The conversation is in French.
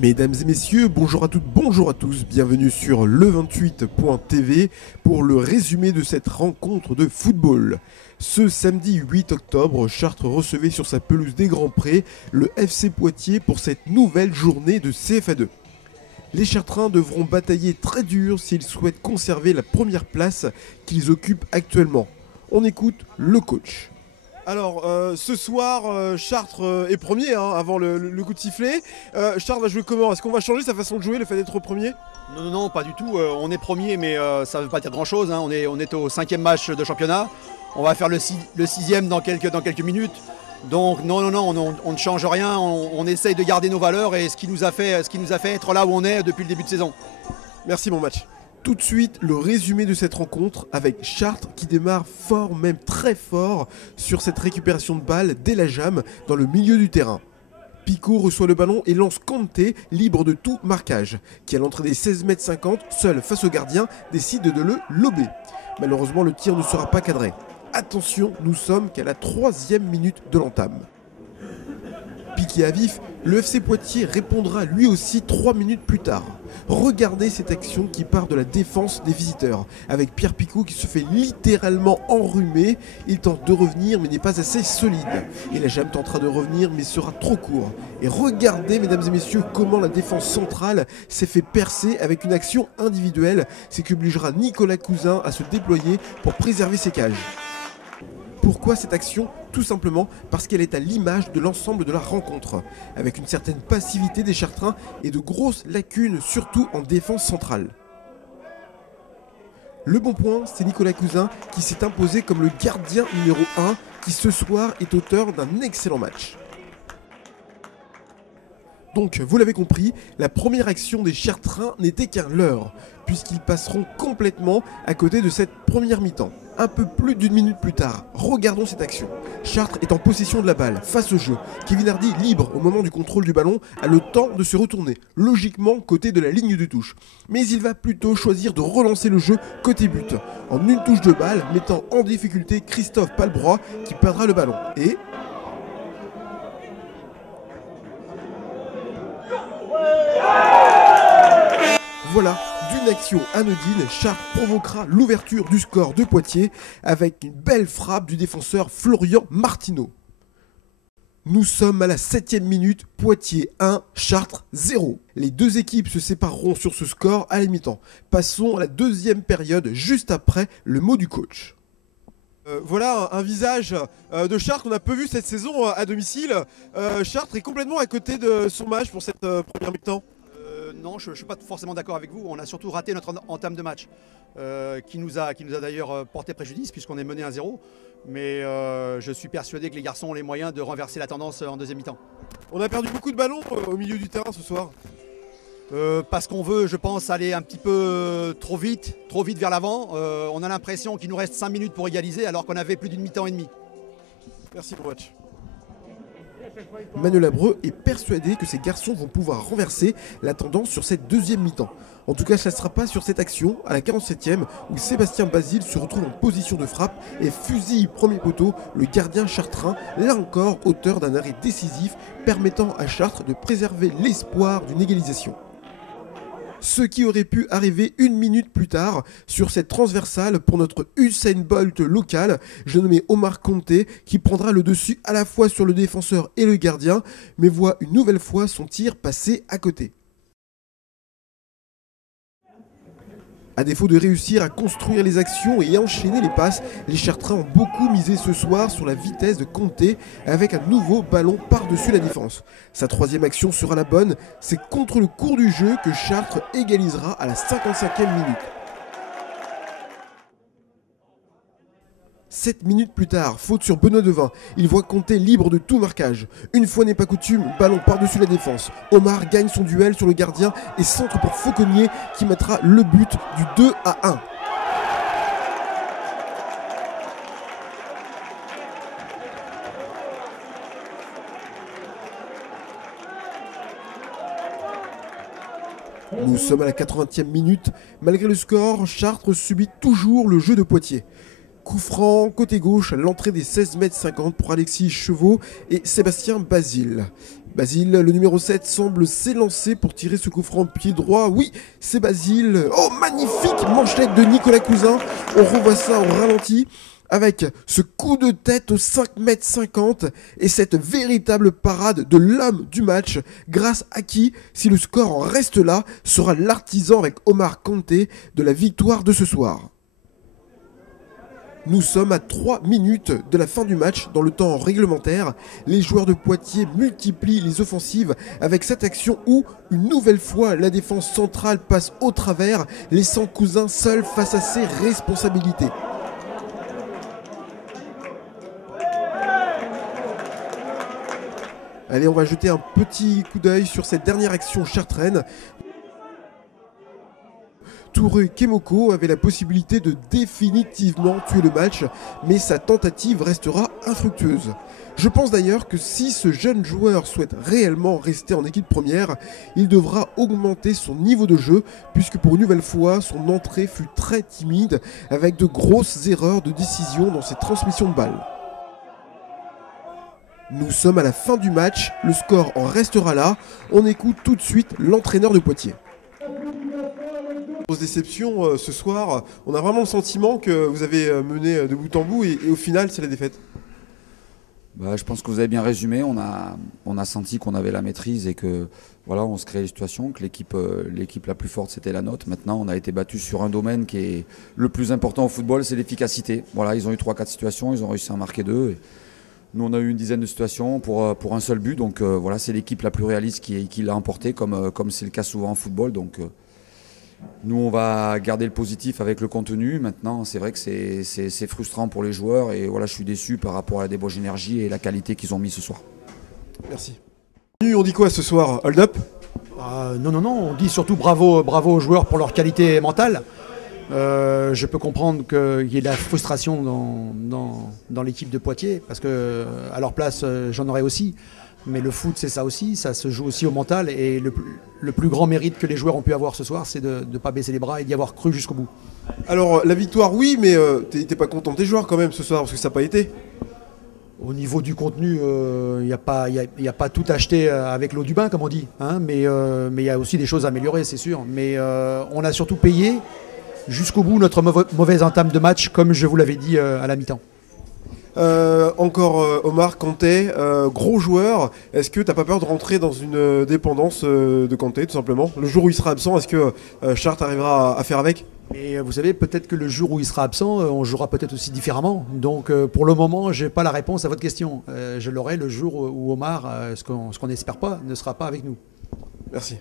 Mesdames et messieurs, bonjour à toutes, bonjour à tous, bienvenue sur le28.tv pour le résumé de cette rencontre de football. Ce samedi 8 octobre, Chartres recevait sur sa pelouse des Grands Prés le FC Poitiers pour cette nouvelle journée de CFA2. Les Chartrains devront batailler très dur s'ils souhaitent conserver la première place qu'ils occupent actuellement. On écoute le coach. Alors, ce soir, Chartres est premier avant le coup de sifflet. Chartres va jouer comment? Est-ce qu'on va changer sa façon de jouer, le fait d'être premier? Non, pas du tout. On est premier, mais ça ne veut pas dire grand-chose. On est au 5e match de championnat. On va faire le 6e dans quelques minutes. Donc non, on ne change rien. On essaye de garder nos valeurs et ce qui nous a fait être là où on est depuis le début de saison. Merci mon match. Tout de suite, le résumé de cette rencontre avec Chartres qui démarre fort, même très fort, sur cette récupération de balle dès la jambe dans le milieu du terrain. Pico reçoit le ballon et lance Kanté, libre de tout marquage, qui à l'entrée des 16,50 m, seul face au gardien, décide de le lober. Malheureusement, le tir ne sera pas cadré. Attention, nous sommes qu'à la 3e minute de l'entame. Piqué à vif, le FC Poitiers répondra lui aussi 3 minutes plus tard. Regardez cette action qui part de la défense des visiteurs, avec Pierre Picaud qui se fait littéralement enrhumer. Il tente de revenir mais n'est pas assez solide. Et la jambe tentera de revenir mais sera trop court. Et regardez mesdames et messieurs comment la défense centrale s'est fait percer avec une action individuelle, ce qui obligera Nicolas Cousin à se déployer pour préserver ses cages. Pourquoi cette action? Tout simplement parce qu'elle est à l'image de l'ensemble de la rencontre, avec une certaine passivité des Chartrains et de grosses lacunes, surtout en défense centrale. Le bon point, c'est Nicolas Cousin qui s'est imposé comme le gardien numéro 1 qui ce soir est auteur d'un excellent match. Donc, vous l'avez compris, la première action des Chartrains n'était qu'un leurre, puisqu'ils passeront complètement à côté de cette première mi-temps. Un peu plus d'une minute plus tard, regardons cette action. Chartres est en possession de la balle, face au jeu. Kevin Hardy, libre au moment du contrôle du ballon, a le temps de se retourner, logiquement côté de la ligne de touche. Mais il va plutôt choisir de relancer le jeu côté but, en une touche de balle, mettant en difficulté Christophe Palbrois qui perdra le ballon. Et... voilà, d'une action anodine, Chartres provoquera l'ouverture du score de Poitiers avec une belle frappe du défenseur Florian Martineau. Nous sommes à la 7e minute, Poitiers 1, Chartres 0. Les deux équipes se sépareront sur ce score à la mi-temps. Passons à la deuxième période, juste après le mot du coach. Voilà un visage de Chartres qu'on a peu vu cette saison à domicile. Chartres est complètement à côté de son match pour cette première mi-temps. Non, je ne suis pas forcément d'accord avec vous. On a surtout raté notre entame de match qui nous a d'ailleurs porté préjudice puisqu'on est mené 1-0. Mais je suis persuadé que les garçons ont les moyens de renverser la tendance en deuxième mi-temps. On a perdu beaucoup de ballons au milieu du terrain ce soir. Parce qu'on veut, je pense, aller un petit peu trop vite vers l'avant. On a l'impression qu'il nous reste 5 minutes pour égaliser alors qu'on avait plus d'une mi-temps et demie. Merci pour le match. Manuel Abreu est persuadé que ces garçons vont pouvoir renverser la tendance sur cette deuxième mi-temps. En tout cas, ça ne sera pas sur cette action, à la 47e, où Sébastien Basile se retrouve en position de frappe et fusille premier poteau le gardien chartrain, là encore auteur d'un arrêt décisif permettant à Chartres de préserver l'espoir d'une égalisation. Ce qui aurait pu arriver une minute plus tard sur cette transversale pour notre Usain Bolt local, j'ai nommé Omar Kanté, qui prendra le dessus à la fois sur le défenseur et le gardien, mais voit une nouvelle fois son tir passer à côté. A défaut de réussir à construire les actions et enchaîner les passes, les Chartrains ont beaucoup misé ce soir sur la vitesse de Kanté avec un nouveau ballon par-dessus la défense. Sa troisième action sera la bonne, c'est contre le cours du jeu que Chartres égalisera à la 55e minute. 7 minutes plus tard, faute sur Benoît Devin, il voit Kanté libre de tout marquage. Une fois n'est pas coutume, ballon par-dessus la défense. Omar gagne son duel sur le gardien et centre pour Fauconnier qui mettra le but du 2-1. Nous sommes à la 80e minute. Malgré le score, Chartres subit toujours le jeu de Poitiers. Coup franc, côté gauche, à l'entrée des 16,50 m pour Alexis Chevaux et Sébastien Basile. Basile, le numéro 7, semble s'élancer pour tirer ce coup franc pied droit. Oui, c'est Basile. Oh, magnifique manchette de Nicolas Cousin. On revoit ça au ralenti avec ce coup de tête au 5,50 m et cette véritable parade de l'homme du match, grâce à qui, si le score en reste là, sera l'artisan avec Omar Kanté de la victoire de ce soir. Nous sommes à 3 minutes de la fin du match dans le temps réglementaire. Les joueurs de Poitiers multiplient les offensives avec cette action où, une nouvelle fois, la défense centrale passe au travers, laissant Cousin seul face à ses responsabilités. Allez, on va jeter un petit coup d'œil sur cette dernière action chartraine. Touré Kemoko avait la possibilité de définitivement tuer le match, mais sa tentative restera infructueuse. Je pense d'ailleurs que si ce jeune joueur souhaite réellement rester en équipe première, il devra augmenter son niveau de jeu, puisque pour une nouvelle fois, son entrée fut très timide, avec de grosses erreurs de décision dans ses transmissions de balles. Nous sommes à la fin du match, le score en restera là. On écoute tout de suite l'entraîneur de Poitiers. Grosse déception ce soir, on a vraiment le sentiment que vous avez mené de bout en bout et au final c'est la défaite. Je pense que vous avez bien résumé, on a senti qu'on avait la maîtrise et que voilà, on se créait les situations, que l'équipe la plus forte c'était la nôtre. Maintenant on a été battu sur un domaine qui est le plus important au football, c'est l'efficacité. Voilà, ils ont eu 3-4 situations, ils ont réussi à en marquer 2. Nous, on a eu une dizaine de situations pour un seul but. Donc voilà, c'est l'équipe la plus réaliste qui l'a emporté, comme c'est le cas souvent en football. Donc nous, on va garder le positif avec le contenu. Maintenant, c'est vrai que c'est frustrant pour les joueurs. Et voilà, je suis déçu par rapport à la débauche d'énergie et la qualité qu'ils ont mis ce soir. Merci. On dit quoi ce soir? Hold up? Non, on dit surtout bravo aux joueurs pour leur qualité mentale. Je peux comprendre qu'il y ait de la frustration dans l'équipe de Poitiers, parce que à leur place, j'en aurais aussi. Mais le foot, c'est ça aussi, ça se joue aussi au mental. Et le plus grand mérite que les joueurs ont pu avoir ce soir, c'est de ne pas baisser les bras et d'y avoir cru jusqu'au bout. Alors, la victoire, oui, mais t'es pas content des joueurs quand même ce soir, parce que ça n'a pas été. Au niveau du contenu, il n'y a pas tout acheté avec l'eau du bain, comme on dit. Hein, mais il y a aussi des choses à améliorer, c'est sûr. Mais on a surtout payé jusqu'au bout notre mauvaise entame de match, comme je vous l'avais dit à la mi-temps. Encore Omar Kanté, gros joueur. Est-ce que t'as pas peur de rentrer dans une dépendance de Kanté, tout simplement? Le jour où il sera absent, est-ce que Chartres arrivera à faire avec? Et vous savez, peut-être que le jour où il sera absent, on jouera peut-être aussi différemment. Donc pour le moment, je n'ai pas la réponse à votre question. Je l'aurai le jour où Omar, ce qu'on n'espère pas, ne sera pas avec nous. Merci.